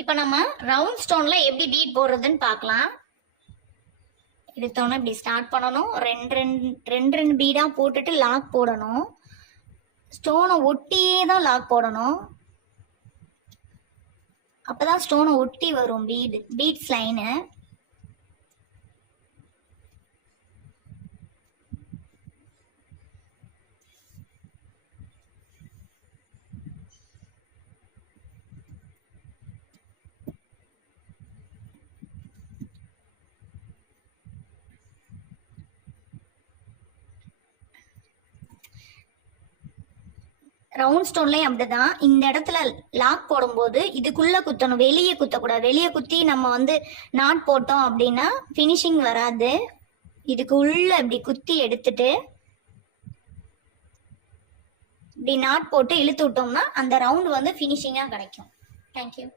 இப்போ நம்ம ரவுண்ட் ஸ்டோன்ல எப்படி பீட் போடுறதுன்னு பார்க்கலாம். எடுத்தோன்னே இப்படி ஸ்டார்ட் பண்ணணும். ரெண்டு பீடா போட்டுட்டு லாக் போடணும். ஸ்டோனை ஒட்டியே தான் லாக் போடணும். அப்பதான் ஸ்டோனை ஒட்டி வரும் பீட்ஸ் லைனு. ரவுண்ட் ஸ்டோன்லயும் அப்படிதான். இந்த இடத்துல லாக் போடும்போது இதுக்குள்ள குத்தணும், வெளியே குத்தக்கூடாது. வெளியே குத்தி நம்ம நாட் போட்டோம் அப்படின்னா ஃபினிஷிங் வராது. இதுக்கு உள்ள இப்படி குத்தி எடுத்துட்டு இப்படி நாட் போட்டு இழுத்து விட்டோம்னா அந்த ரவுண்ட் ஃபினிஷிங்கா கிடைக்கும். தேங்க்யூ.